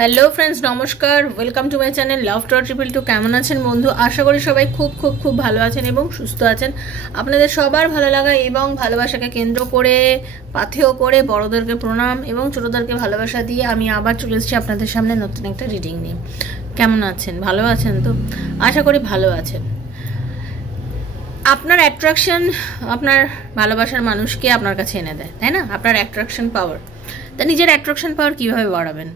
Hello friends, নমস্কার। Welcome to my channel love to triple two. কেমন আছেন বন্ধু? আশা করি সবাই খুব খুব খুব ভালো আছেন এবং সুস্থ আছেন। আপনাদের সবার ভালো লাগা এবং ভালোবাসাকে কেন্দ্র করে, পাথেয় করে বড়োদেরকে প্রণাম এবং ছোটোদেরকে ভালোবাসা দিয়ে আমি আবার চলে এসেছি আপনাদের সামনে নতুন একটা রিডিং নিয়ে। কেমন আছেন? ভালো আছেন তো? আশা করি ভালো আছেন। আপনার অ্যাট্রাকশন আপনার ভালোবাসার মানুষকে আপনার কাছে এনে দেয়, তাই না? আপনার অ্যাট্রাকশন পাওয়ার। তা নিজের অ্যাট্রাকশন পাওয়ার কীভাবে বাড়াবেন?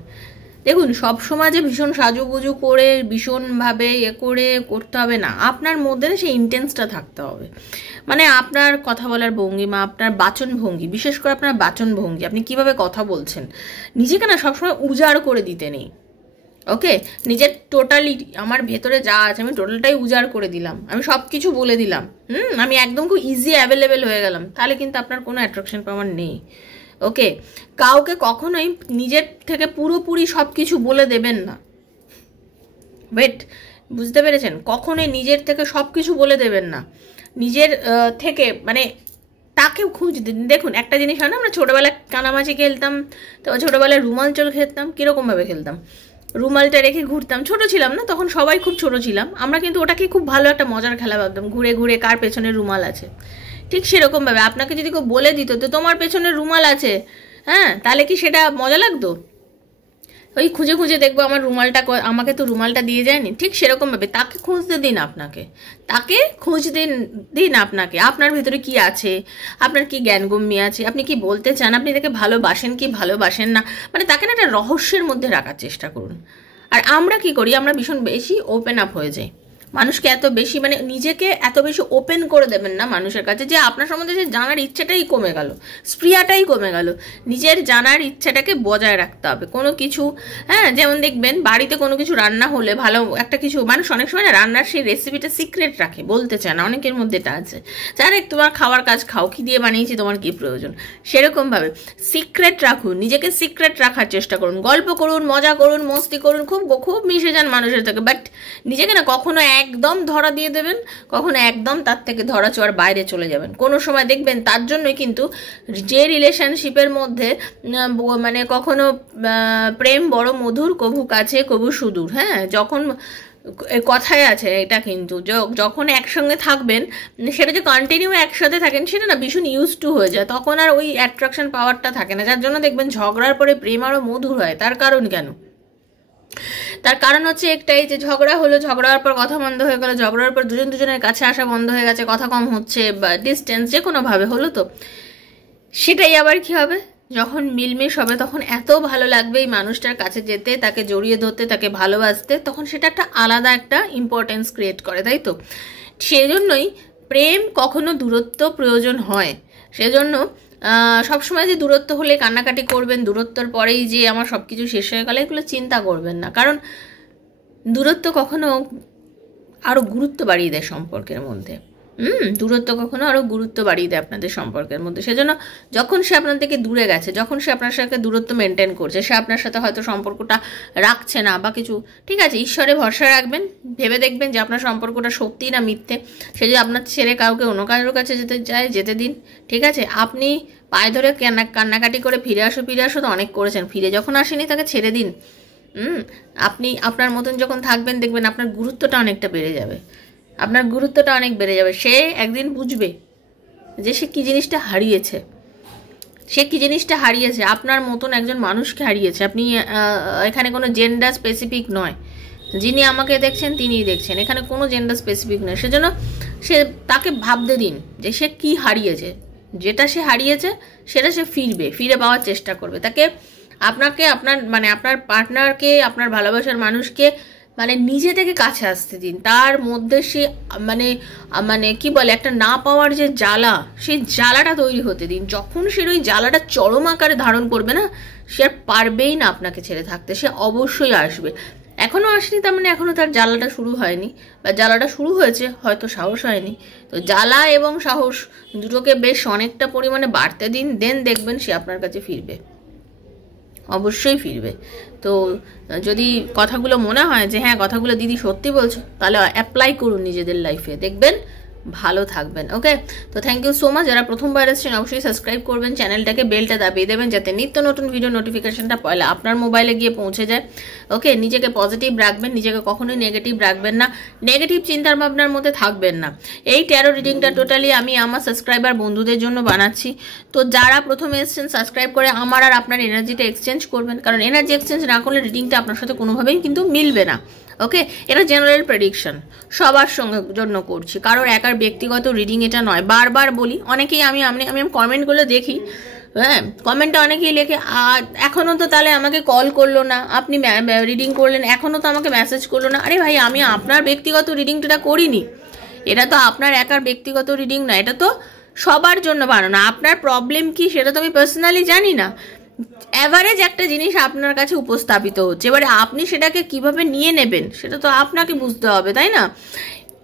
দেখুন, সব সময় যে ভীষণ সাজুগুজু করে ভীষণভাবে করতে হবে না। আপনার মধ্যে সেই ইন্টেন্সটা থাকতে হবে। মানে আপনার কথা বলার ভঙ্গিমা, আপনার বাচন ভঙ্গি, বিশেষ করে আপনার বাচন ভঙ্গি, আপনি কিভাবে কথা বলছেন, নিজেকে না সবসময় উজাড় করে দিতে নেই। ওকে, নিজের টোটালি আমার ভেতরে যা আছে আমি টোটালটাই উজাড় করে দিলাম, আমি সব কিছু বলে দিলাম, আমি একদম খুব ইজি অ্যাভেলেবেল হয়ে গেলাম, তাহলে কিন্তু আপনার কোনো অ্যাট্রাকশন পাওয়ার নেই। ওকে, কাউকে কখনোই নিজের থেকে পুরোপুরি সব কিছু বলে দেবেন না। বুঝতে পেরেছেন? কখনোই নিজের থেকে সব কিছু বলে দেবেন না। নিজের থেকে মানে তাকে খুঁজতে দেখুন। একটা জিনিস হয় না, আমরা ছোটোবেলায় কানামাছি খেলতাম, তো ছোটোবেলায় রুমাল চল খেলতাম। কীরকমভাবে খেলতাম? রুমালটা রেখে ঘুরতাম। ছোট ছিলাম না তখন, সবাই খুব ছোট ছিলাম আমরা, কিন্তু ওটাকে খুব ভালো একটা মজার খেলা ভাবতাম, ঘুরে ঘুরে কার পেছনে রুমাল আছে। ঠিক সেরকমভাবে আপনাকে যদি কেউ বলে দিত তো তোমার পেছনে রুমাল আছে, তাহলে কি সেটা মজা লাগতো? ওই খুঁজে খুঁজে দেখবো আমার রুমালটা, আমাকে তো রুমালটা দিয়ে যায়নি। ঠিক সেরকমভাবে তাকে খুঁজতে দিন, তাকে খুঁজতে দিন আপনাকে। আপনার ভেতরে কি আছে, আপনার কি জ্ঞানগম্যি আছে, আপনি কি বলতে চান, আপনি তাকে ভালোবাসেন কি ভালোবাসেন না, মানে তাকে না একটা রহস্যের মধ্যে রাখার চেষ্টা করুন। আর আমরা কি করি, আমরা ভীষণ বেশি ওপেন আপ হয়ে যাই মানুষকে, এত বেশি মানে নিজেকে এত বেশি ওপেন করে দেবেন না মানুষের কাছে যে আপনার সম্বন্ধে যে জানার ইচ্ছাটাই কমে গেল, স্প্রিয়াটাই কমে গেল। নিজের জানার ইচ্ছাটাকে বজায় রাখতে হবে। কোনো কিছু যেমন দেখবেন বাড়িতে কোনো কিছু রান্না হলে, ভালো একটা কিছু, মানুষ অনেক সময় না রান্নার সেই রেসিপিটা সিক্রেট রাখে, বলতে চায় না। অনেকের মধ্যে এটা আছে, জানে তোমার খাওয়ার কাজ খাও, কি দিয়ে বানিয়েছি, তোমার কি প্রয়োজন, সেরকমভাবে সিক্রেট রাখুন। নিজেকে সিক্রেট রাখার চেষ্টা করুন। গল্প করুন, মজা করুন, মস্তি করুন, খুব খুব মিশে যান মানুষের থেকে, বাট নিজেকে না কখনো একদম ধরা দিয়ে দেবেন, কখনো একদম তার থেকে ধরা ছোঁয়ার বাইরে চলে যাবেন। কোনো সময় দেখবেন তার জন্যই কিন্তু যে রিলেশনশিপের মধ্যে মানে কখনো প্রেম বড় মধুর, কভু কাছে কভু সুদূর, যখন কথায় আছে এটা, কিন্তু যখন একসঙ্গে থাকবেন সেটা যে কন্টিনিউ একসাথে থাকেন সেটা না ভীষণ ইউজ টু হয়ে যায়, তখন আর ওই অ্যাট্রাকশন পাওয়ারটা থাকে না। যার জন্য দেখবেন ঝগড়ার পরে প্রেম আরও মধুর হয়। তার কারণ কেন? তার কারণ হচ্ছে একটাই, যে ঝগড়া হলো, ঝগড়ার পর কথা বন্ধ হয়ে গেল, ঝগড়ার পর দুজনের কাছে আসা বন্ধ হয়ে গেছে, কথা কম হচ্ছে বা ডিস্টেন্স যে কোনোভাবে হলো, তো সেটাই আবার কি হবে, যখন মিলমিশ হবে তখন এত ভালো লাগবে এই মানুষটার কাছে যেতে, তাকে জড়িয়ে ধরতে, তাকে ভালোবাসতে, তখন সেটা একটা আলাদা একটা ইম্পর্টেন্স ক্রিয়েট করে, তাই তো? সেজন্যই প্রেম কখনো দূরত্ব প্রয়োজন হয়। সেজন্য সবসময় যে দূরত্ব হলে কান্নাকাটি করবেন, দূরত্বর পরেই যে আমার সব কিছু শেষ হয়ে গেলে, এগুলো চিন্তা করবেন না। কারণ দূরত্ব কখনো আরও গুরুত্ব বাড়িয়ে দেয় সম্পর্কের মধ্যে। দূরত্ব কখনো আরও গুরুত্ব বাড়িয়ে দেয় আপনাদের সম্পর্কের মধ্যে। সেজন্য যখন সে আপনার থেকে দূরে গেছে, যখন সে আপনার সাথে দূরত্ব মেনটেন করছে, সে আপনার সাথে হয়তো সম্পর্কটা রাখছে না বা কিছু, ঠিক আছে, ঈশ্বরে ভরসা রাখবেন, ভেবে দেখবেন যে আপনার সম্পর্কটা সত্যি না মিথ্যে। সে যদি আপনার ছেড়ে কাউকে অন্য কারোর কাছে যেতে চায়, যেতে দিন, ঠিক আছে। আপনি পায়ে ধরে কান্নাকাটি করে ফিরে আসো তো অনেক করেছেন, ফিরে যখন আসেনি তাকে ছেড়ে দিন। আপনি আপনার মতন যখন থাকবেন দেখবেন আপনার গুরুত্বটা অনেকটা বেড়ে যাবে, আপনার গুরুত্বটা অনেক বেড়ে যাবে। সে একদিন বুঝবে যে সে কী জিনিসটা হারিয়েছে, আপনার মতন একজন মানুষকে হারিয়েছে। আপনি এখানে কোনো জেন্ডার স্পেসিফিক নয়, যিনি আমাকে দেখছেন তিনিই দেখছেন, এখানে কোনো জেন্ডার স্পেসিফিক নয়। সেজন্য তাকে ভাবতে দিন যে সে কী হারিয়েছে, যেটা সে হারিয়েছে সেটা সে ফিরে পাওয়ার চেষ্টা করবে। তাকে আপনার পার্টনারকে, আপনার ভালোবাসার মানুষকে মানে নিজে থেকে কাছে আসতে দিন। তার মধ্যে সে মানে কি বলে, একটা না পাওয়ার যে জ্বালা, সেই জ্বালাটা তৈরি হতে দিন। যখন সে ওই জ্বালাটা চরম আকারে ধারণ করবে না, সে আর পারবেই না আপনাকে ছেড়ে থাকতে, সে অবশ্যই আসবে। এখনও আসেনি তার মানে এখনও তার জ্বালাটা শুরু হয়নি, বা জ্বালাটা শুরু হয়েছে, হয়তো সাহস হয়নি। তো জ্বালা এবং সাহস দুটোকে বেশ অনেকটা পরিমাণে বাড়তে দিন, দেন দেখবেন সে আপনার কাছে ফিরবে, অবশ্যই ফিরবে। তো যদি কথাগুলো মনে হয় যে হ্যাঁ কথাগুলো দিদি সত্যি বলছো, তাহলে অ্যাপ্লাই করুন নিজেদের লাইফে, দেখবেন ভালো থাকবেন। ওকে, তো থ্যাংক ইউ সো মাচ। যারা প্রথমবার এসেছেন অবশ্যই সাবস্ক্রাইব করবেন, চ্যানেলটাকে বেলটা দাবিয়ে দেবেন যাতে নিত্য নতুন ভিডিও নোটিফিকেশনটা পয়লা আপনার মোবাইলে গিয়ে পৌঁছে যায়। ওকে, নিজেকে পজিটিভ রাখবেন, নিজেকে কখনোই নেগেটিভ রাখবেন না, নেগেটিভ চিন্তার ভাবনার মধ্যে থাকবেন না। এই ট্যারো রিডিংটা টোটালি আমি আমার সাবস্ক্রাইবার বন্ধুদের জন্য বানাচ্ছি। তো যারা প্রথমে এসেছেন সাবস্ক্রাইব করে আমার আর আপনার এনার্জিটা এক্সচেঞ্জ করবেন, কারণ এনার্জি এক্সচেঞ্জ না করলে রিডিংটা আপনার সাথে কোনোভাবেই কিন্তু মিলবে না। ওকে, এটা জেনারেল প্রেডিকশন, সবার সঙ্গে জন্য করছি, কারোর একার ব্যক্তিগত রিডিং এটা নয়। বারবার বলি, অনেকেই আমি কমেন্টগুলো দেখি, হ্যাঁ কমেন্টে অনেকেই লেখে এখনও তো তাহলে আমাকে কল করলো না, আপনি রিডিং করলেন এখনও তো আমাকে মেসেজ করলো না। আরে ভাই, আমি আপনার ব্যক্তিগত রিডিংটা করিনি, এটা তো আপনার একার ব্যক্তিগত রিডিং না, এটা তো সবার জন্য বানানো। আপনার প্রবলেম কি সেটা তো আমি পার্সোনালি জানি না, অ্যাভারেজ একটা জিনিস আপনার কাছে উপস্থাপিত হচ্ছে, এবারে আপনি সেটাকে কিভাবে নিয়ে নেবেন সেটা তো আপনাকে বুঝতে হবে, তাই না?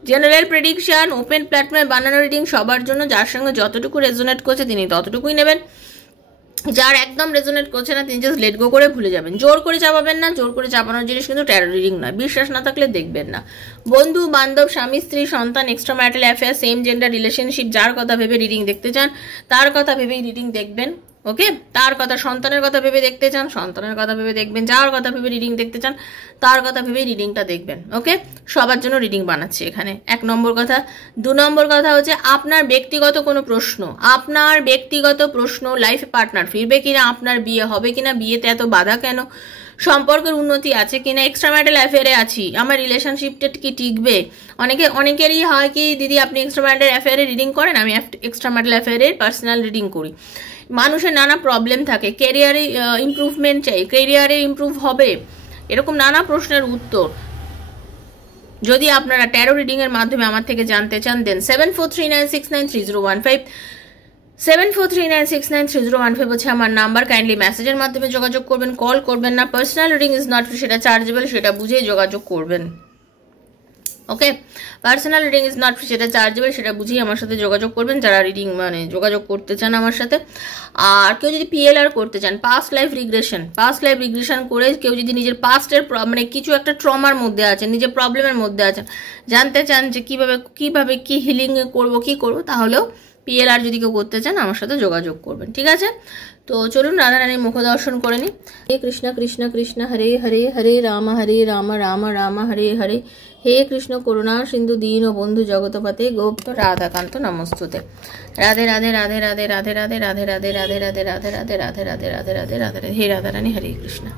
জেনারেল প্রেডিকশন, ওপেন প্ল্যাটফর্মে বানানো রিডিং সবার জন্য, যার সঙ্গে যতটুকু রেজোনেট করছে তিনি ততটুকুই নেবেন, যার একদম রেজোনেট করছে না তিনি জাস্ট লেট গো করে ভুলে যাবেন। জোর করে চাপাবেন না, জোর করে চাপানোর জিনিস কিন্তু ট্যারো রিডিং নয়, বিশ্বাস না থাকলে দেখবেন না। বন্ধু বান্ধব, স্বামী স্ত্রী, সন্তান, extra marital affair, same gender relationship, যার কথা ভেবে রিডিং দেখতে চান তার কথা ভেবেই রিডিং দেখবেন। ওকে, তার কথা, সন্তানের কথা ভেবে দেখতে চান সন্তানের কথা ভেবে দেখবেন, যার কথা ভেবে রিডিং দেখতে চান তার কথা ভেবেই রিডিংটা দেখবেন। ওকে, সবার জন্য রিডিং বানাচ্ছি এখানে, 1 নম্বর কথা। 2 নম্বর কথা হচ্ছে আপনার ব্যক্তিগত কোনো প্রশ্ন, আপনার ব্যক্তিগত প্রশ্ন, লাইফ পার্টনার ফিরবে কিনা, আপনার বিয়ে হবে কিনা, বিয়েতে এত বাধা কেন, সম্পর্কের উন্নতি আছে কিনা, এক্সট্রা ম্যারিটাল অ্যাফেয়ারে আছি, আমার রিলেশনশিপটা কি টিকবে। অনেকেরই হয় কি, দিদি আপনি এক্সট্রা ম্যারিটাল অ্যাফেয়ারে রিডিং করেন, আমি এক্সট্রা ম্যারিটাল অ্যাফেয়ারের পার্সোনাল রিডিং করি। মানুষের নানা প্রবলেম থাকে, ক্যারিয়ারে ইমপ্রুভমেন্ট চাই, ক্যারিয়ারে ইমপ্রুভ হবে, এরকম নানা প্রশ্নের উত্তর যদি আপনারা ট্যারো রিডিং এর মাধ্যমে আমার থেকে জানতে চান, দেন 7439693015 7439693015 হচ্ছে আমার নাম্বার। কাইন্ডলি মেসেজের মাধ্যমে যোগাযোগ করবেন, কল করবেন না। Personal reading is not free, সেটা চার্জেবল, সেটা বুঝেই যোগাযোগ করবেন। Okay, personal reading is not free, সেটা চার্জেবল, সেটা বুঝেই আমার সাথে যোগাযোগ করবেন যারা রিডিং যোগাযোগ করতে চান আমার সাথে। আর কেউ যদি PLR করতে চান, পাস্ট লাইফ রিগ্রেশন করে কেউ যদি নিজের পাস্টের কিছু একটা ট্রমার মধ্যে আছেন, নিজের প্রবলেমের মধ্যে আছেন, জানতে চান যে কিভাবে কি হিলিং করবো, তাহলেও PLR যদি কেউ করতে চান আমার সাথে যোগাযোগ করবেন, ঠিক আছে? তো চলুন রাধারানীর মুখ দর্শন করে নিই। হে কৃষ্ণ কৃষ্ণ কৃষ্ণ হরে হরে, হরে রাম রাম রাম হরে হরে, হে কৃষ্ণ করুণা সিন্ধু দীন ও বন্ধু জগতপতে গোপ্ত রাধাকান্ত নমস্তুতে। রাধে রাধে রাধে রাধে রাধে রাধে রাধে রাধে রাধে রাধে রাধে রাধে রাধে রাধে রাধে রাধে রাধে রাধে, হে রাধারানী হরে কৃষ্ণ।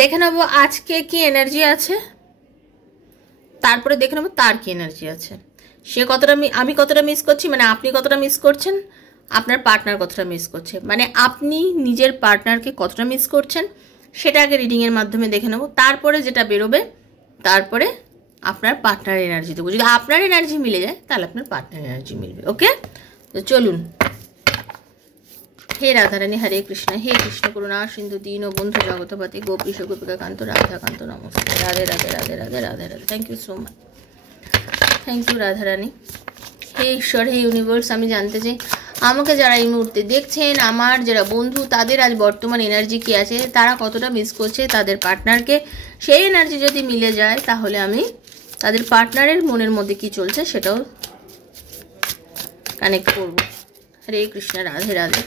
দেখে নেবো আজকে কি এনার্জি আছে, তারপরে দেখে নেবো তার কি এনার্জি আছে, সে কতটা আমি কতটা মিস করছি, মানে আপনি কতটা মিস করছেন, আপনার পার্টনার কতটা মিস করছে, মানে আপনি নিজের পার্টনারকে কতটা মিস করছেন, সেটা আগে রিডিংয়ের মাধ্যমে দেখে নেবো। তারপরে যেটা বেরোবে, তারপরে আপনার পার্টনার এনার্জি দেবো। যদি আপনার এনার্জি মিলে যায় তাহলে আপনার পার্টনার এনার্জি মিলবে। ওকে, তো চলুন। হে রাধারানী হরে কৃষ্ণ, হে কৃষ্ণ করুণা সিন্ধু দীন ও বন্ধু জগতপতি গোপীশ গোপিকা কান্ত রাধাকান্ত নমস্তে। Radhe Radhe Radhe Radhe Radhe Radhe, thank you so much, thank you Radharani. হে ঈশ্বর, হে ইউনিভার্স, আমি জানতে চাই আমাকে যারা এই মুহূর্তে দেখছেন, আমার যারা বন্ধু, তাদের আজ বর্তমান এনার্জি কি আছে, তারা কতটা মিস করছে তাদের পার্টনারকে। সেই এনার্জি যদি মিলে যায় তাহলে আমি তাদের পার্টনারের মনের মধ্যে কি চলছে সেটাও কানেক্ট করব। Hare Krishna, Radhe Radhe.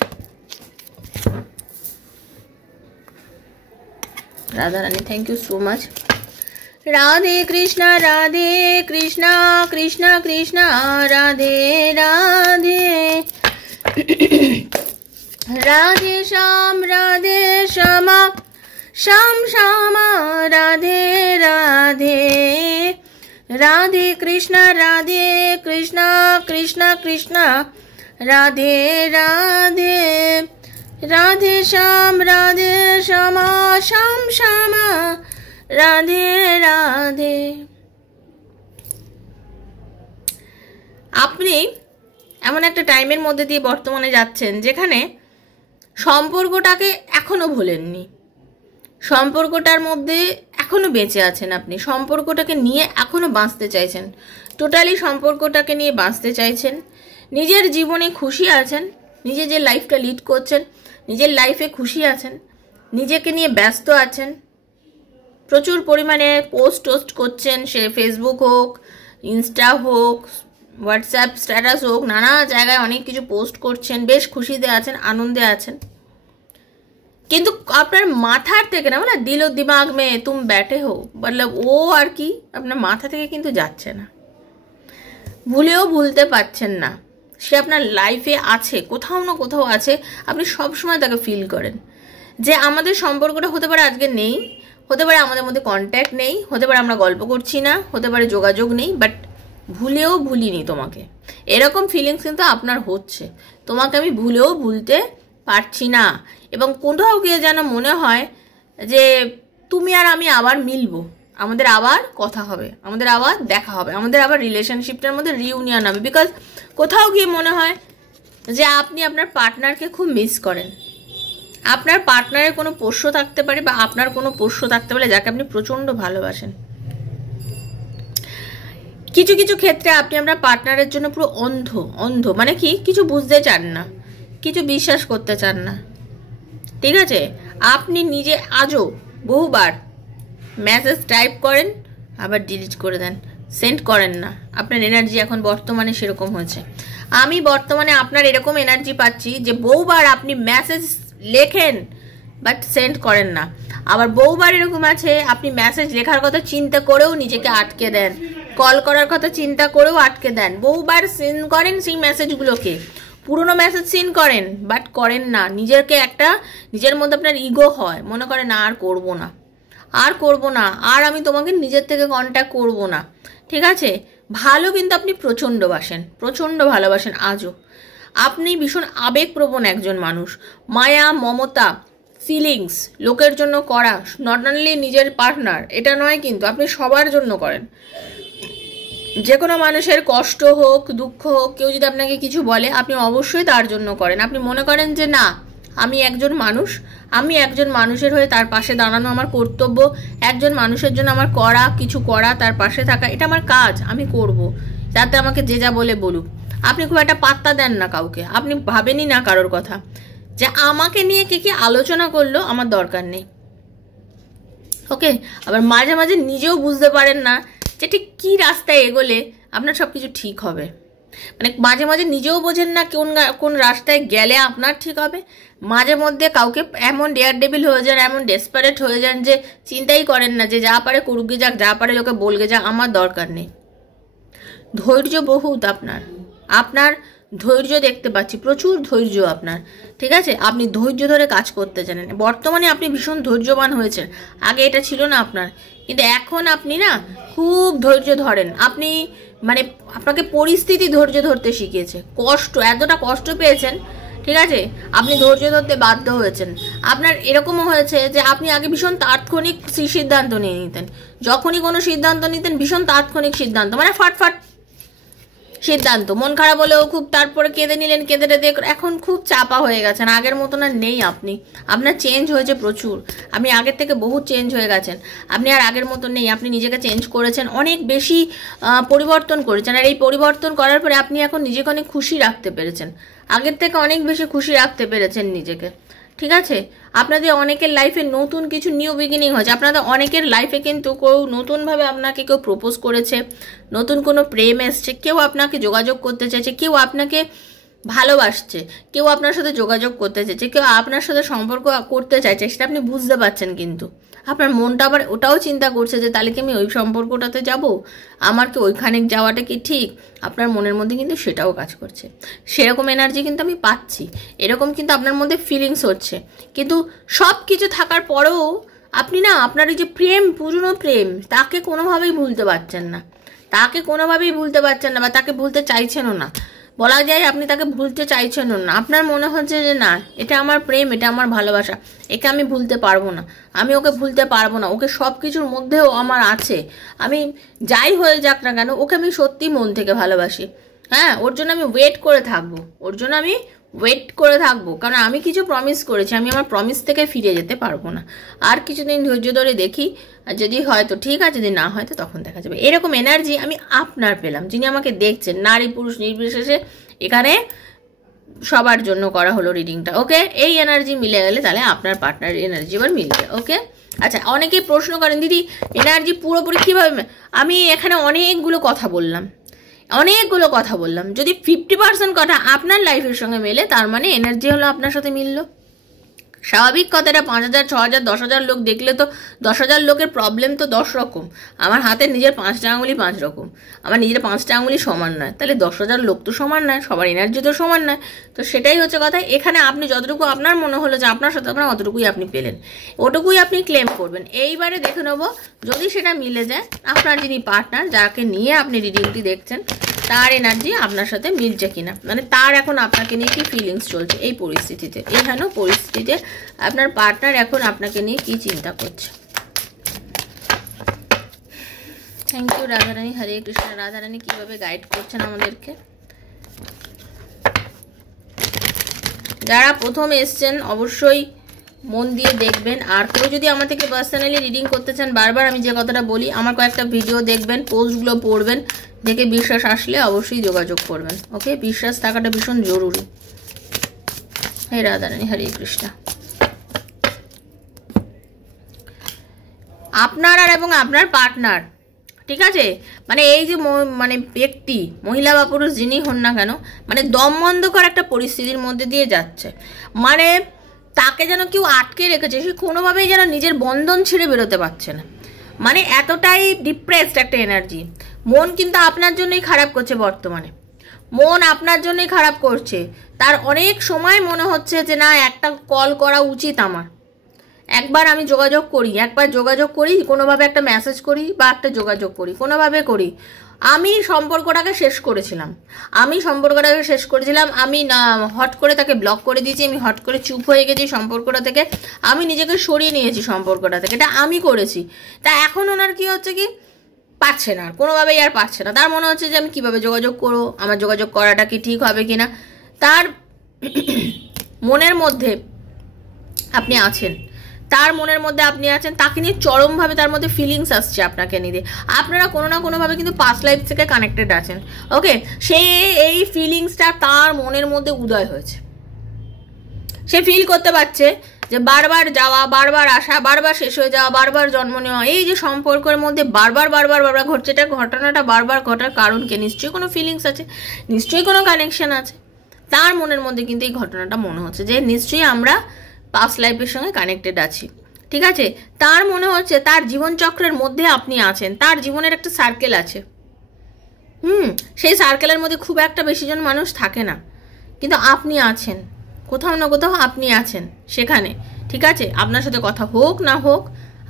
Radha Rani, thank you so much. Radhe Krishna Krishna Krishna Radhe Radhe, Radhe Shyam Shyam Shyama Radhe Radhe, Radhe Krishna Krishna Krishna Radhe Radhe, Radhe Shyam Shyama Shyam Shyama Radhe Radhe. আপনি এমন একটা টাইমের মধ্যে দিয়ে বর্তমানে যাচ্ছেন যেখানে সম্পর্কটাকে এখনো ভোলেননি, সম্পর্কটার মধ্যে এখনো বেঁচে আছেন, আপনি সম্পর্কটাকে নিয়ে এখনো বাঁচতে চাইছেন, টোটালি সম্পর্কটাকে নিয়ে বাঁচতে চাইছেন, নিজের জীবনে খুশি আছেন, নিজে যে লাইফটা লিড করছেন নিজের লাইফে খুশি আছেন, নিজেকে নিয়ে ব্যস্ত আছেন, প্রচুর পরিমাণে পোস্ট করছেন, সে ফেসবুক হোক, ইনস্টা হোক, হোয়াটসঅ্যাপ স্ট্যাটাস হোক, নানা জায়গায় অনেক কিছু পোস্ট করছেন, বেশ খুশিতে আছেন, আনন্দে আছেন। কিন্তু আপনার মাথার থেকে না, বলে দিল দিমাগ মে তুম ব্যাটে হো, মতলব ও আর কি আপনার মাথা থেকে কিন্তু যাচ্ছে না, ভুলেও ভুলতে পারছেন না। সে আপনার লাইফে আছে, কোথাও না কোথাও আছে, আপনি সবসময় তাকে ফিল করেন যে আমাদের সম্পর্কটা হতে পারে আজকে নেই, হতে পারে আমাদের মধ্যে কন্ট্যাক্ট নেই, হতে পারে আমরা গল্প করছি না, হতে পারে যোগাযোগ নেই, বাট ভুলেও ভুলিনি তোমাকে, এরকম ফিলিংস কিন্তু আপনার হচ্ছে। তোমাকে আমি ভুলেও ভুলতে পারছি না, এবং কোথাও গিয়ে যেন মনে হয় যে তুমি আর আমি আবার মিলবো, আমাদের আবার কথা হবে, আমাদের আবার দেখা হবে, আমাদের আবার রিলেশনশিপটার মধ্যে রিউনিয়ন হবে, বিকজ কোথাও গিয়ে মনে হয় যে আপনি আপনার পার্টনারকে খুব মিস করেন। আপনার পার্টনারের কোনো পোষ্য থাকতে পারে, বা আপনার কোনো পোষ্য থাকতে পারে যাকে আপনি প্রচণ্ড ভালোবাসেন। কিছু কিছু ক্ষেত্রে আপনি আপনার পার্টনারের জন্য পুরো অন্ধ, মানে কি, কিছু বুঝতে চান না, কিছু বিশ্বাস করতে চান না, ঠিক আছে? আপনি নিজে আজও বহুবার মেসেজ টাইপ করেন, আবার ডিলিট করে দেন, সেন্ড করেন না। আপনার এনার্জি এখন বর্তমানে সেরকম হয়েছে। আমি বর্তমানে আপনার এরকম এনার্জি পাচ্ছি যে বহুবার আপনি মেসেজ লেখেন বাট সেন্ড করেন না, আবার বহুবার এরকম আছে আপনি মেসেজ লেখার কথা চিন্তা করেও নিজেকে আটকে দেন, কল করার কথা চিন্তা করেও আটকে দেন, বহুবার সিন করেন সেই মেসেজগুলোকে, পুরনো মেসেজ সিন করেন বাট করেন না। নিজেকে একটা, নিজের মধ্যে আপনার ইগো হয়, মনে করেন আর করবো না, আর করবো না, আর আমি তোমাকে নিজের থেকে কন্ট্যাক্ট করবো না, ঠিক আছে? ভালো কিন্তু আপনি প্রচণ্ড বাসেন, প্রচণ্ড ভালোবাসেন আজও। আপনি ভীষণ আবেগপ্রবণ একজন মানুষ, মায়া মমতা ফিলিংস লোকের জন্য করা, নট অনলি নিজের পার্টনার এটা নয়, কিন্তু আপনি সবার জন্য করেন। যে কোনো মানুষের কষ্ট হোক দুঃখ হোক, কেউ যদি আপনাকে কিছু বলে আপনি অবশ্যই তার জন্য করেন। আপনি মনে করেন যে না, আমি একজন মানুষ, আমি একজন মানুষের হয়ে তার পাশে দাঁড়ানো আমার কর্তব্য, একজন মানুষের জন্য আমার করা, কিছু করা, তার পাশে থাকা, এটা আমার কাজ, আমি করব, যাতে আমাকে যে যা বলে বলুক। আপনি খুব একটা পাত্তা দেন না কাউকে, আপনি ভাবেনই না কারোর কথা, যে আমাকে নিয়ে কে কি আলোচনা করলো আমার দরকার নেই, ওকে? আবার মাঝে মাঝে নিজেও বুঝতে পারেন না যে ঠিক কী রাস্তায় এগোলে আপনার সব কিছু ঠিক হবে, মানে মাঝে মাঝে নিজেও বোঝেন না কোন রাস্তায় গেলে আপনার ঠিক হবে। মাঝে মধ্যে কাউকে এমন ডেয়ার ডেভিল হয়ে যান, এমন ডেসপারেট হয়ে যান যে চিন্তাই করেন না যে যা পারে করুকে যাক, যা পারে লোকে বলগে যাক, আমার দরকার নেই। ধৈর্য বহুত আপনার ধৈর্য দেখতে পাচ্ছি, প্রচুর ধৈর্য আপনার, ঠিক আছে? আপনি ধৈর্য ধরে কাজ করতে জানেন, বর্তমানে আপনি ভীষণ ধৈর্যবান হয়েছেন, আগে এটা ছিল না আপনার, কিন্তু এখন আপনি না খুব ধৈর্য ধরেন। আপনি মানে আপনাকে পরিস্থিতি ধৈর্য ধরতে শিখিয়েছে, কষ্ট, এতটা কষ্ট পেয়েছেন, ঠিক আছে? আপনি ধৈর্য ধরতে বাধ্য হয়েছেন। আপনার এরকমও হয়েছে যে আপনি আগে ভীষণ তাৎক্ষণিক সিদ্ধান্ত নিয়ে নিতেন, যখনই কোনো সিদ্ধান্ত নিতেন ভীষণ তাৎক্ষণিক সিদ্ধান্ত, মানে ফাটফাট সিদ্ধান্ত, মন খারাপ হলেও খুব, তারপরে কেঁদে নিলেন, কেঁদে টেঁদে, এখন খুব চাপা হয়ে গেছেন, আগের মতন আর নেই আপনি, আপনার চেঞ্জ হয়েছে প্রচুর, আপনি আগের থেকে বহুত চেঞ্জ হয়ে গেছেন, আপনি আর আগের মতন নেই, আপনি নিজেকে চেঞ্জ করেছেন, অনেক বেশি পরিবর্তন করেছেন, আর এই পরিবর্তন করার পরে আপনি এখন নিজেকে অনেক খুশি রাখতে পেরেছেন, আগের থেকে অনেক বেশি খুশি রাখতে পেরেছেন নিজেকে, ঠিক আছে? আপনাদের অনেকের লাইফে নতুন কিছু নিউ বিগিনিং হয়েছে, আপনাদের অনেকের লাইফে কিন্তু কেউ নতুনভাবে আপনাকে কেউ প্রপোজ করেছে, নতুন কোনো প্রেম এসছে, কেউ আপনাকে যোগাযোগ করতে চাইছে, কেউ আপনাকে ভালোবাসছে, কেউ আপনার সাথে যোগাযোগ করতে চাইছে, কেউ আপনার সাথে সম্পর্ক করতে চাইছে, সেটা আপনি বুঝতে পারছেন, কিন্তু আপনার মনটা আবার ওটাও চিন্তা করছে যে তাহলে কি আমি ওই সম্পর্কটাতে যাব, আমার কি ওইখানে যাওয়াটা কি ঠিক? আপনার মনের মধ্যে কিন্তু সেটাও কাজ করছে, সেরকম এনার্জি কিন্তু আমি পাচ্ছি, এরকম কিন্তু আপনার মধ্যে ফিলিংস হচ্ছে। কিন্তু সব কিছু থাকার পরেও আপনি না, আপনার ওই যে প্রেম, পুরনো প্রেম, তাকে কোনোভাবেই ভুলতে পারছেন না, তাকে কোনোভাবেই ভুলতে পারছেন না, বা তাকে ভুলতে চাইছেনও না, বলা যায় আপনি তাকে ভুলতে চাইছেনও না। আপনার মনে হচ্ছে যে না, এটা আমার প্রেম, এটা আমার ভালোবাসা, একে আমি ভুলতে পারবো না, আমি ওকে ভুলতে পারবো না, ওকে সব কিছুর মধ্যেও আমার আছে, আমি যাই হয়ে যাক না কেন ওকে আমি সত্যি মন থেকে ভালোবাসি, হ্যাঁ, ওর জন্য আমি ওয়েট করে থাকবো, ওর জন্য আমি ওয়েট করে থাকবো, কারণ আমি কিছু প্রমিস করেছি, আমি আমার প্রমিস থেকে ফিরে যেতে পারবো না। আর কিছুদিন ধৈর্য ধরে দেখি, আর যদি হয় তো ঠিক আছে, যদি না হয় তো তখন দেখা যাবে। এরকম এনার্জি আমি আপনার পেলাম, যিনি আমাকে দেখছেন, নারী পুরুষ নির্বিশেষে এখানে সবার জন্য করা হলো রিডিংটা। ওকে, এই এনার্জি মিলে গেলে তাহলে আপনার পার্টনারের এনার্জি এবার মিলবে। ওকে, আচ্ছা, অনেকেই প্রশ্ন করেন দিদি এনার্জি পুরোপুরি কীভাবে, আমি এখানে অনেকগুলো কথা বললাম, যদি 50% কথা আপনার লাইফের সঙ্গে মেলে তার মানে এনার্জি হলো আপনার সাথে মিললো। স্বাভাবিক কথাটা 5000, 6000, 10,000 লোক দেখলে তো 10,000 লোকের প্রবলেম তো 10 রকম। আমার হাতের নিজের 5টা আঙুলি 5 রকম, আমার নিজের 5টা আঙুলি সমান নয়, তাহলে 10,000 লোক তো সমান নয়, সবার এনার্জি তো সমান নয়। তো সেটাই হচ্ছে কথা। এখানে আপনি যতটুকু আপনার মনে হলো যে আপনার সাথে আপনার অতটুকুই আপনি পেলেন, ওটুকুই আপনি ক্লেম করবেন। এইবারে দেখে নেবো যদি সেটা মিলে যায়, আপনার যিনি পার্টনার, যাকে নিয়ে আপনি রিডিংটি দেখছেন, তার এনার্জি আপনার সাথে মিলছে কিনা, মানে তার এখন আপনাকে নিয়ে কি ফিলিংস চলছে এই পরিস্থিতিতে, এইখানে পরিস্থিতিতে আপনার পার্টনার এখন আপনাকে নিয়ে কি চিন্তা করছে। থ্যাংক ইউ রাধারানী, হরে কৃষ্ণ। রাধারানী কিভাবে গাইড করছেন আমাদেরকে। যারা প্রথম এসছেন অবশ্যই মন দিয়ে দেখবেন, আর কেউ যদি আমার থেকে পার্সোনালি রিডিং করতে চান, বারবার আমি যে কথাটা বলি, আমার কয়েকটা ভিডিও দেখবেন, পোস্টগুলো পড়বেন, দেখে বিশ্বাস আসলে অবশ্যই যোগাযোগ করবেন। ওকে, বিশ্বাস থাকাটা ভীষণ জরুরি। হে রাধারানী, হরে কৃষ্ণ। আপনার আর এবং আপনার পার্টনার, ঠিক আছে, মানে এই যে মানে ব্যক্তি, মহিলা বা পুরুষ যিনি হন না কেন, মানে দম বন্ধকর একটা পরিস্থিতির মধ্যে দিয়ে যাচ্ছে, মানে তাকে যেন কেউ আটকে রেখেছে, সে কোনোভাবেই যেন নিজের বন্ধন ছেড়ে বেরোতে পারছে না, মানে এতটাই ডিপ্রেসড একটা এনার্জি। মন কিন্তু আপনার জন্যই খারাপ করছে, বর্তমানে মন আপনার জন্যই খারাপ করছে। তার অনেক সময় মনে হচ্ছে যে না, একটা কল করা উচিত আমার, একবার আমি যোগাযোগ করি, কোনোভাবে একটা মেসেজ করি বা একটা যোগাযোগ করি, কোনোভাবে করি। আমি সম্পর্কটাকে শেষ করেছিলাম, আমি না হট করে তাকে ব্লক করে দিয়েছি, আমি হট করে চুপ হয়ে গেছি সম্পর্কটা থেকে, আমি নিজেকে সরিয়ে নিয়েছি সম্পর্কটা থেকে, এটা আমি করেছি। তা এখন ওনার কি হচ্ছে, কি পারছে না, কোনোভাবেই আর পারছে না। তার মনে হচ্ছে যে আমি কিভাবে যোগাযোগ করবো, আমার যোগাযোগ করাটা কি ঠিক হবে কিনা। তার মনের মধ্যে আপনি আছেন, তাকে নিয়ে চরমভাবে তার মধ্যে ফিলিংস আসছে আপনাকে নিয়ে। আপনারা কোনো না কোনোভাবে কিন্তু পাস্ট লাইফ থেকে কানেক্টেড আছেন। ওকে, এই ফিলিংসটা তার মনের মধ্যে উদয় হয়েছে, সে ফিল করতে পারছে যে বারবার যাওয়া, বারবার আসা, বারবার শেষ হয়ে যাওয়া, বারবার জন্ম নেওয়া, এই যে সম্পর্কের মধ্যে বারবার ঘটছে, এটা ঘটনাটা বারবার ঘটার কারণ কি, নিশ্চয়ই কোনো ফিলিংস আছে, নিশ্চয়ই কোনো কানেকশন আছে। তার মনের মধ্যে কিন্তু এই ঘটনাটা মনে হচ্ছে যে নিশ্চয়ই আমরা পাস্ট লাইফের সঙ্গে কানেক্টেড আছি, ঠিক আছে। তার মনে হচ্ছে তার জীবনচক্রের মধ্যে আপনি আছেন, তার জীবনের একটা সার্কেল আছে, সেই সার্কেলের মধ্যে খুব একটা বেশি জন মানুষ থাকে না, কিন্তু আপনি আছেন, কোথাও না কোথাও আপনি আছেন সেখানে, ঠিক আছে। আপনার সাথে কথা হোক না হোক,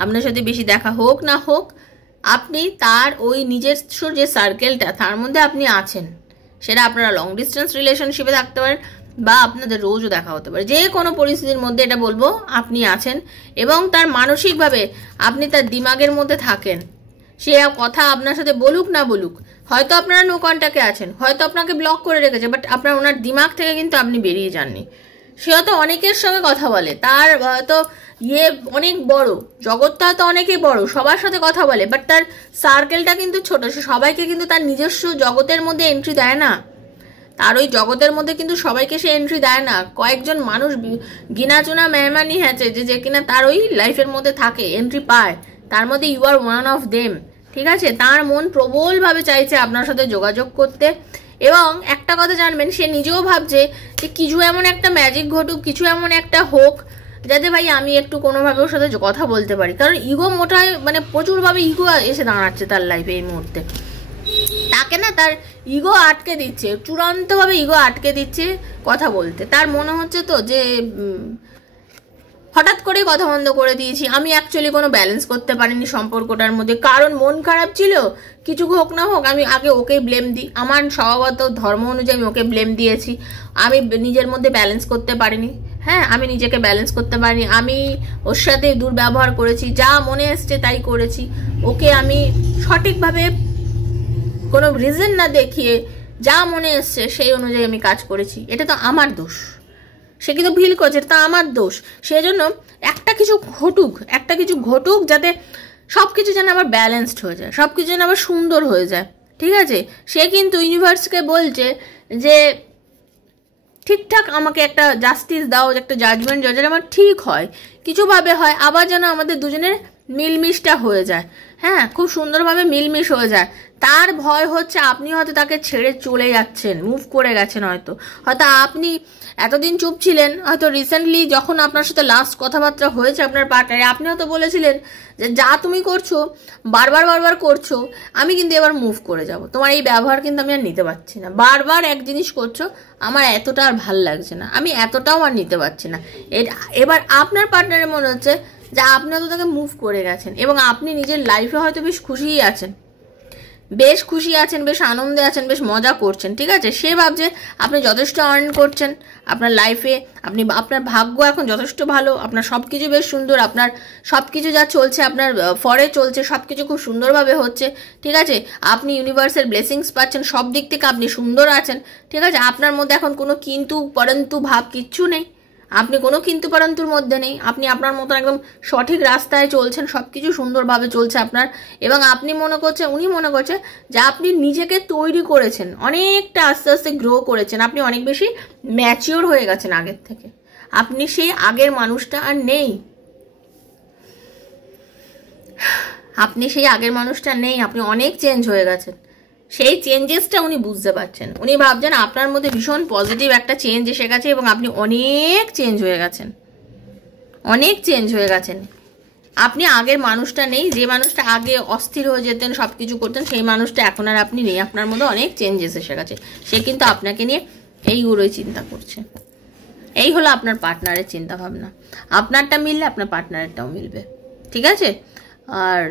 আপনার সাথে বেশি দেখা হোক না হোক, আপনি তার ওই নিজস্ব যে সার্কেলটা, তার মধ্যে আপনি আছেন। সেটা আপনারা লং ডিস্টেন্স রিলেশনশিপে থাকতে পারেন বা আপনাদের রোজও দেখা হতে পারে, যে কোনো পরিস্থিতির মধ্যে এটা বলবো আপনি আছেন, এবং তার মানসিকভাবে আপনি তার দিমাগের মধ্যে থাকেন। সে কথা আপনার সাথে বলুক না বলুক, হয়তো আপনারা নো কন্ট্যাক্টে আছেন, হয়তো আপনাকে ব্লক করে রেখেছে, বাট আপনার ওনার দিমাগ থেকে কিন্তু আপনি বেরিয়ে যাননি। সে হয়তো অনেকের সঙ্গে কথা বলে, তার হয়তো অনেক বড়, জগৎটা হয়তো অনেকেই বড়, সবার সাথে কথা বলে, বাট তার সার্কেলটা কিন্তু ছোট, সে সবাইকে কিন্তু তার নিজস্ব জগতের মধ্যে এন্ট্রি দেয় না, তার ওই জগতের মধ্যে কিন্তু সবাইকে সে এন্ট্রি দেয় না। কয়েকজন মানুষ গিনাচোনা মেহমানি হ্যাঁচে যে কিনা তার ওই লাইফের মধ্যে থাকে, এন্ট্রি পায়, তার মধ্যে you are one of them, ঠিক আছে। তার মন প্রবলভাবে চাইছে আপনার সাথে যোগাযোগ করতে, এবং একটা কথা জানবেন, সে নিজেও ভাবছে যে কিছু এমন একটা ম্যাজিক ঘটুক, কিছু এমন একটা হোক যাতে ভাই আমি একটু কোনোভাবে ওর সাথে কথা বলতে পারি, কারণ ইগো মোটায় মানে প্রচুরভাবে ইগো এসে দাঁড়াচ্ছে তার লাইফে এই মুহূর্তে। তাকে না তার ইগো আটকে দিচ্ছে, চূড়ান্তভাবে ইগো আটকে দিচ্ছে কথা বলতে। তার মনে হচ্ছে তো যে হঠাৎ করে কথা বন্ধ করে দিয়েছি, আমি অ্যাকচুয়ালি কোনো ব্যালেন্স করতে পারিনি সম্পর্কটার মধ্যে, কারণ মন খারাপ ছিল, কিছু হোক না হোক আমি আগে ওকে ব্লেম দিই, আমার স্বভাবত ধর্ম অনুযায়ী আমি ওকে ব্লেম দিয়েছি, আমি নিজের মধ্যে ব্যালেন্স করতে পারিনি, হ্যাঁ আমি নিজেকে ব্যালেন্স করতে পারিনি, আমি ওর সাথে দুর্ব্যবহার করেছি, যা মনে এসছে তাই করেছি, ওকে আমি সঠিকভাবে কোনো রিজন না দেখিয়ে যা মনে এসছে সেই অনুযায়ী আমি কাজ করেছি, এটা তো আমার দোষ। সে কিন্তু ফিল করছে এটা তো আমার দোষ। সেজন্য একটা কিছু ঘটুক যাতে সব কিছু যেন আবার ব্যালেন্সড হয়ে যায়, সব কিছু যেন আবার সুন্দর হয়ে যায়, ঠিক আছে? সে কিন্তু ইউনিভার্সকে বলছে যে ঠিকঠাক আমাকে একটা জাস্টিস দাও, একটা জাজমেন্ট যেন আমার ঠিক হয়, কিছুভাবে হয়, আবার যেন আমাদের দুজনের মিলমিশটা হয়ে যায়, হ্যাঁ, খুব সুন্দরভাবে মিলমিশ হয়ে যায়। তার ভয় হচ্ছে আপনি হয়তো তাকে ছেড়ে চলে যাচ্ছেন, মুভ করে গেছেন, হয়তো আপনি এতদিন চুপ ছিলেন, হয়তো রিসেন্টলি যখন আপনার সাথে লাস্ট কথাবার্তা হয়েছে আপনার পার্টনারে, আপনি হয়তো বলেছিলেন যে যা তুমি করছো বারবার করছো, আমি কিন্তু এবার মুভ করে যাব, তোমার এই ব্যবহার কিন্তু আমি আর নিতে পারছি না, বারবার এক জিনিস করছো, আমার এতটা আর ভাল লাগছে না, আমি এতটাও আর নিতে পারছি না। এবার আপনার পার্টনারের মনে হচ্ছে যে আপনি হয়তো তাকে মুভ করে গেছেন এবং আপনি নিজের লাইফে হয়তো বেশ খুশিই আছেন, বেশ আনন্দে আছেন, বেশ মজা করছেন, ঠিক আছে? সে ভাবছে আপনি যথেষ্ট আর্ন করছেন আপনার লাইফে, আপনার ভাগ্য এখন যথেষ্ট ভালো, আপনার সব কিছু বেশ সুন্দর, আপনার সব কিছু যা চলছে আপনার ফরে চলছে, সব কিছু খুব সুন্দরভাবে হচ্ছে, ঠিক আছে? আপনি ইউনিভার্সের ব্লেসিংস পাচ্ছেন, সব দিক থেকে আপনি সুন্দর আছেন, ঠিক আছে? আপনার মধ্যে এখন কোনো কিন্তু পরন্তু ভাব কিচ্ছু নেই, আপনি কোনো কিন্তু পরন্তুর মধ্যে নেই, আপনি আপনার মতো একদম সঠিক রাস্তায় চলছেন, সব কিছু সুন্দরভাবে চলছে আপনার, এবং আপনি উনি মনে করছে যে আপনি নিজেকে তৈরি করেছেন, অনেকটা আস্তে আস্তে গ্রো করেছেন, আপনি অনেক বেশি ম্যাচিওর হয়ে গেছেন আগের থেকে, আপনি সেই আগের মানুষটা আর নেই, আপনি অনেক চেঞ্জ হয়ে গেছেন। সেই চেঞ্জেসটা উনি বুঝতে পারছেন, উনি ভাবছেন আপনার মধ্যে ভীষণ পজিটিভ একটা চেঞ্জ এসে গেছে এবং আপনি অনেক চেঞ্জ হয়ে গেছেন, আপনি আগের মানুষটা নেই, যে মানুষটা আগে অস্থির হয়ে যেতেন, সব কিছু করতেন, সেই মানুষটা এখন আর আপনি নেই, আপনার মধ্যে অনেক চেঞ্জেস এসে গেছে। সে কিন্তু আপনাকে নিয়ে এইগুলোই চিন্তা করছে। এই হলো আপনার পার্টনারের চিন্তা ভাবনা, আপনারটা মিললে আপনার পার্টনারেরটাও মিলবে, ঠিক আছে? আর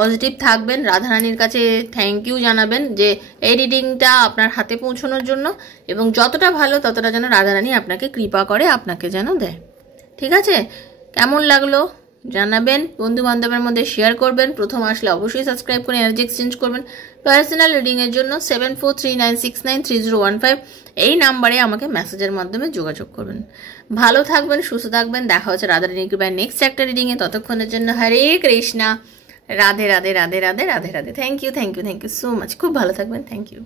পজিটিভ থাকবেন, রাধারানীর কাছে থ্যাংক ইউ জানাবেন যে এই রিডিংটা আপনার হাতে পৌঁছানোর জন্য, এবং যতটা ভালো ততটা যেন রাধারানী আপনাকে কৃপা করে, আপনাকে যেন দেয়, ঠিক আছে? কেমন লাগলো জানাবেন, বন্ধু বান্ধবের মধ্যে শেয়ার করবেন, প্রথম আসলে অবশ্যই সাবস্ক্রাইব করে এনার্জি এক্সচেঞ্জ করবেন। পার্সোনাল রিডিংয়ের জন্য 7439693015 এই নাম্বারে আমাকে মেসেজের মাধ্যমে যোগাযোগ করবেন। ভালো থাকবেন, সুস্থ থাকবেন, দেখা হচ্ছে রাধারানী কৃপায় নেক্সট একটা রিডিংয়ে, ততক্ষণের জন্য Hare Krishna, Radhe Radhe Radhe Radhe Radhe Radhe. Thank you so much, খুব ভালো থাকবেন, থ্যাংক ইউ।